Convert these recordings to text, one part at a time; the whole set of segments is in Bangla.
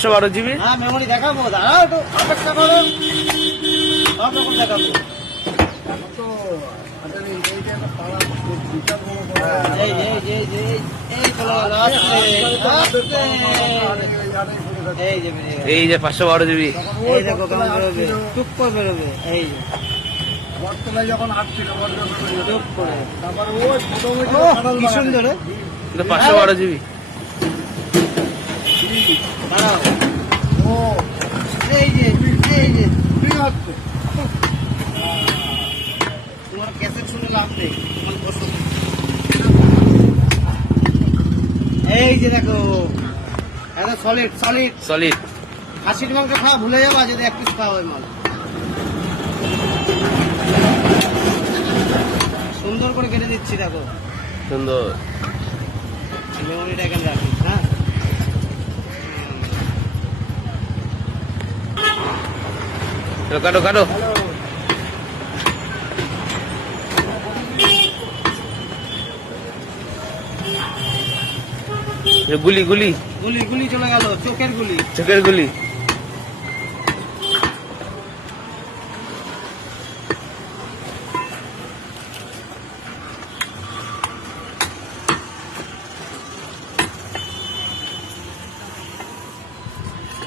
512 GB। হ্যাঁ মেমোরি দেখাবো, দাঁড়াও একটু অপেক্ষা করো, সব রকম দেখাবো। এই যে 512 GB। এই দেখো কেমন বেরোবে, টুক করে বেরোবে। এই যে বর্তমানে যখন আসছিল টুক করে, তারপরে ওই কি সুন্দর রে। 512 GB। দাঁড়াও, ও এই যে ঠিক আছে। তোমার ক্যাসেট শুনে লাভ নেই, তোমার পছন্দ। এই যে দেখো এটা সলিড সলিড সলিড। খাসির মাংস খাওয়া ভুলে যাবো যদি এক পিস খাওয়া হয় মাল। সুন্দর করে কেটে দিচ্ছি দেখো, সুন্দর। মেমোরিটা এখানে রাখি। হ্যাঁ কাটো কাটো। গুলি গুলি গুলি গুলি চলে গেল, চোখের গুলি। চোখের গুলি।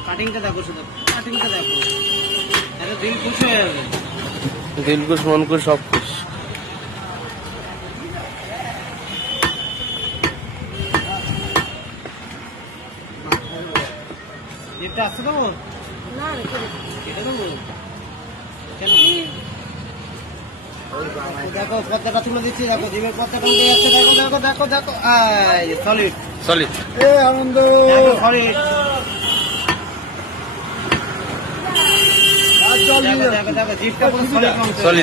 কাটিংটা দেখো, শুধু কাটিংটা দেখো, এটা দিল খুশ হয়ে যাবে। দিলকুশ মনকুশ সব খুশ। এটা আসতে দেবো না, এটা দেবো কেন? দেখো পর্দাটা তুলে দিচ্ছি, দেখো ডিমের পর্দাটা উঠে যাচ্ছে, দেখো দেখো দেখো দেখো। Solid solid. এ আনন্দ সলিড, আর চল দেখো দেখো দেখো জিপটা পুরো সলিড। সলিড।